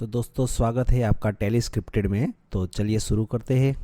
तो दोस्तों स्वागत है आपका टेली स्क्रिप्टेड में। तो चलिए शुरू करते हैं।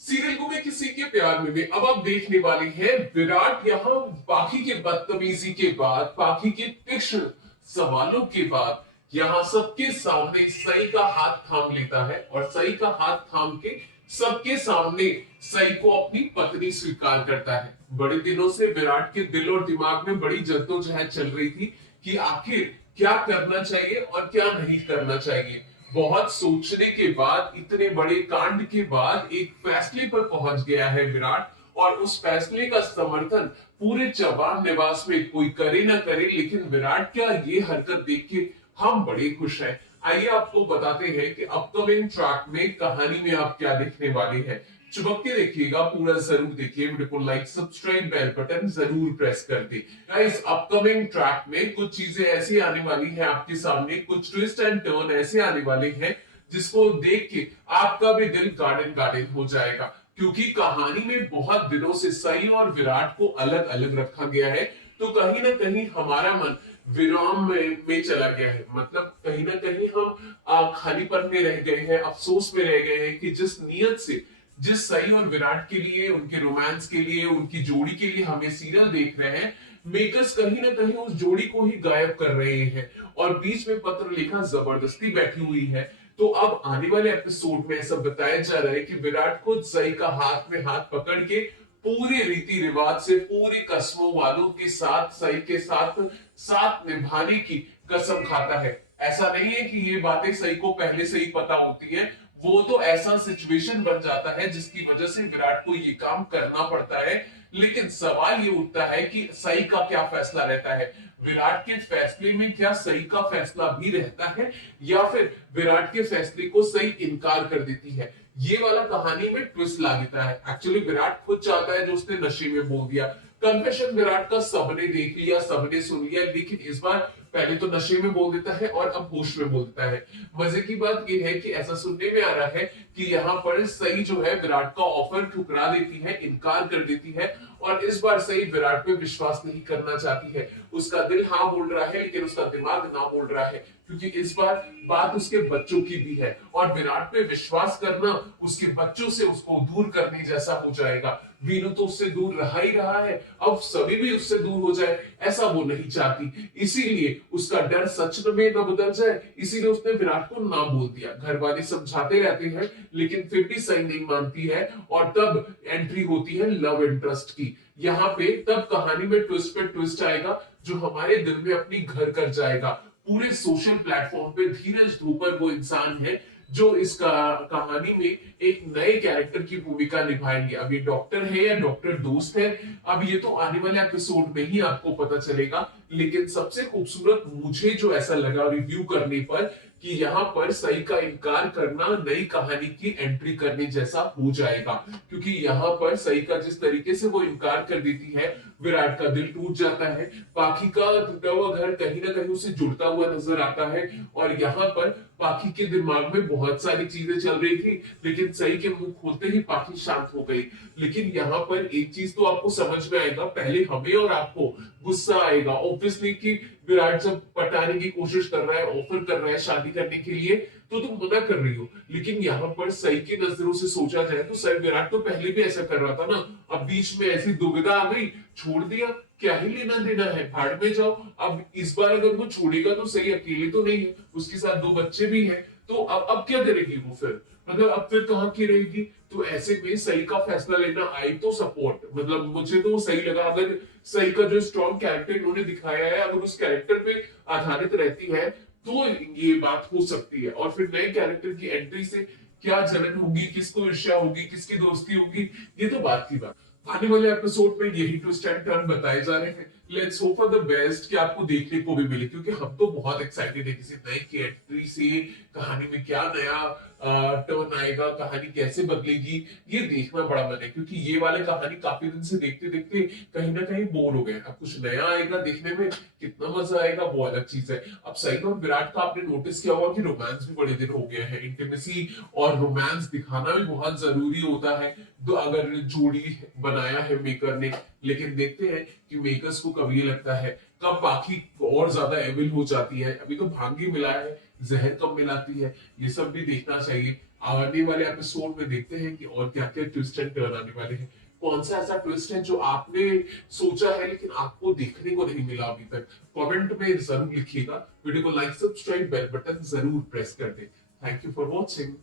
सीरियल को मैं किसी के प्यार में अब आप देखने वाले हैं विराट यहाँ बाकी के बदतमीजी के बाद, बाकी के तीक्ष्ण सवालों के बाद यहाँ सबके सामने सई का हाथ थाम लेता है और सई का हाथ थाम के सबके सामने सई को अपनी पत्नी स्वीकार करता है। बड़े दिनों से विराट के दिल और दिमाग में बड़ी जद्दोजहद चल रही थी कि आखिर क्या करना चाहिए और क्या नहीं करना चाहिए। बहुत सोचने के बाद, इतने बड़े कांड के बाद एक फैसले पर पहुंच गया है विराट, और उस फैसले का समर्थन पूरे चबान निवास में कोई करे ना करे, लेकिन विराट क्या ये हरकत देख के हम बड़े खुश हैं। आइए आपको बताते हैं कि अपकमिंग ट्रैक में कहानी में आप क्या देखने वाले हैं। चिपक के देखिएगा, पूरा जरूर देखिए, वीडियो को लाइक सब्सक्राइब बेल बटन जरूर प्रेस कर दे। गाइस अपकमिंग ट्रैक में कुछ चीजें ऐसी आने वाली है आपके सामने, कुछ ट्विस्ट एंड टर्न ऐसे आने वाले हैं जिसको देख के आपका भी दिल गार्डन गार्डन हो जाएगा, क्योंकि कहानी में बहुत दिनों से सई और विराट को अलग अलग रखा गया है। तो कहीं ना कहीं हमारा मन विराम में चला गया है, मतलब कहीं ना कहीं हम खालीपन में रह गए हैं, अफसोस में रह गए हैं कि जिस नियत से, जिस सई और विराट के लिए, उनके रोमांस के लिए, उनकी जोड़ी के लिए हमें सीरियल देख रहे हैं, मेकर्स कहीं ना कहीं उस जोड़ी को ही गायब कर रहे हैं और बीच में पत्र लेखा जबरदस्ती बैठी हुई है। तो अब आने वाले एपिसोड में ऐसा बताया जा रहा है कि विराट खुद सई का हाथ में हाथ पकड़ के पूरे रीति रिवाज से, पूरी कस्मों वालों के साथ, सई के साथ साथ निभाने की कसम खाता है। ऐसा नहीं है कि ये बातें सई को पहले से ही पता होती है, वो तो ऐसा सिचुएशन बन जाता है जिसकी वजह से विराट को ये काम करना पड़ता है। लेकिन सवाल ये उठता है कि सई का क्या फैसला रहता है, विराट के फैसले में क्या सई का फैसला भी रहता है, या फिर विराट के फैसले को सई इनकार कर देती है। ये वाला कहानी में ट्विस्ट ला देता है। एक्चुअली विराट खुद चाहता है जो उसने नशे में बोल दिया। कन्फेशन विराट का सबने देख लिया, सबने सुन लिया, लेकिन इस बार पहले तो नशे में बोल देता है और अब होश में बोल देता है। मजे की बात यह है कि ऐसा सुनने में आ रहा है कि यहाँ पर सई जो है विराट का ऑफर ठुकरा देती है, इनकार कर देती है, और इस बार सई विराट पे विश्वास नहीं करना चाहती है। उसका दिल हाँ बोल रहा है लेकिन उसका दिमाग ना बोल रहा है, क्योंकि इस बार बात उसके बच्चों की भी है और विराट पे विश्वास करना उसके बच्चों से उसको दूर करने जैसा हो जाएगा। वीनू तो उससे दूर रहा ही रहा है, अब सभी भी उससे दूर हो जाए ऐसा वो नहीं चाहती। इसीलिए उसका डर सच में न बदल जाए, इसीलिए उसने विराट को ना बोल दिया। घर वाले समझाते रहते हैं लेकिन फिर भी सही नहीं मानती है, और तब एंट्री होती है लव इंटरेस्ट की। यहाँ पे तब कहानी में ट्विस्ट पे ट्विस्ट आएगा जो हमारे दिल में अपनी घर कर जाएगा। पूरे सोशल प्लेटफॉर्म पे धीरज धूपर वो इंसान है जो इस कहानी में एक नए कैरेक्टर की भूमिका निभाएंगे। अब ये डॉक्टर है या डॉक्टर दोस्त है, अब ये तो आने वाले एपिसोड में ही आपको पता चलेगा। लेकिन सबसे खूबसूरत मुझे जो ऐसा लगा रिव्यू करने पर, कि यहाँ पर सई का इनकार करना नई कहानी की एंट्री करने जैसा हो जाएगा, क्योंकि यहाँ पर सई का जिस तरीके से वो इनकार कर देती है, विराट का दिल टूट जाता है। पाखी का टूटा हुआ घर कहीं ना कहीं उसे जुड़ता हुआ नजर आता है, और यहाँ पर पाखी के दिमाग में बहुत सारी चीजें चल रही थी, लेकिन सई के मुंह खोलते ही पाखी शांत हो गई। लेकिन यहाँ पर एक चीज तो आपको समझ में आएगा, पहले हमें और आपको गुस्सा आएगा ऑब्वियसली कि विराट जब पटाने की कोशिश कर रहा है, ऑफर कर रहा है शादी करने के लिए, तो तुम मना कर रही हो। लेकिन यहाँ पर सई की नजरों से सोचा जाए तो सई, विराट तो पहले भी ऐसा कर रहा था ना, अब बीच में ऐसी दुविधा आ गई, छोड़ दिया, क्या ही लेना देना है, भाड़ में जाओ। अब इस बार अगर वो छोड़ेगा तो सही अकेले तो नहीं है, उसके साथ दो बच्चे भी हैं, तो अब क्या करेगी वो फिर, मतलब अब फिर कहाँ की रहेगी। तो ऐसे में सही का फैसला लेना, आई तो सपोर्ट, मतलब मुझे तो सही लगा। अगर सही का जो स्ट्रॉन्ग कैरेक्टर इन्होंने दिखाया है, अगर उस कैरेक्टर पे आधारित रहती है तो ये बात हो सकती है। और फिर नए कैरेक्टर की एंट्री से क्या जलन होगी, किसको ईर्ष्या होगी, किसकी दोस्ती होगी, ये तो बात की बात। आने वाले एपिसोड में यही ट्विस्ट एंड टर्न बताए जा रहे हैं। Let's hope for the best कि आपको देखने को भी मिले, क्योंकि हम तो बहुत एक्साइटेड है किसी नए की एंट्री से। कहानी में क्या नया टर्न आएगा, कहानी कैसे बदलेगी, ये देखना बड़ा मन है, क्योंकि ये वाले कहानी काफी दिन से देखते देखते कहीं ना कहीं बोर हो गए। अब कुछ नया आएगा देखने में, कितना मजा आएगा वो अलग चीज है। अब सही और विराट का आपने नोटिस किया होगा कि रोमांस भी बड़े दिन हो गया है, इंटीमेसी और रोमांस दिखाना भी बहुत जरूरी होता है तो अगर जोड़ी बनाया है मेकर ने। लेकिन देखते हैं कि मेकर्स को कब ये लगता है, कब बाकी और ज्यादा एविल हो जाती है। अभी तो भाग्य मिला है जहर कब मिलाती है, ये सब भी देखना चाहिए। आने वाले एपिसोड में देखते हैं कि और क्या क्या ट्विस्ट एंड टर्न आने वाले हैं। कौन सा ऐसा ट्विस्ट है जो आपने सोचा है लेकिन आपको देखने को नहीं मिला अभी तक, कमेंट में जरूर लिखिएगा। वीडियो को लाइक, सब्सक्राइब, बेल बटन जरूर प्रेस कर दें। Thank you for watching.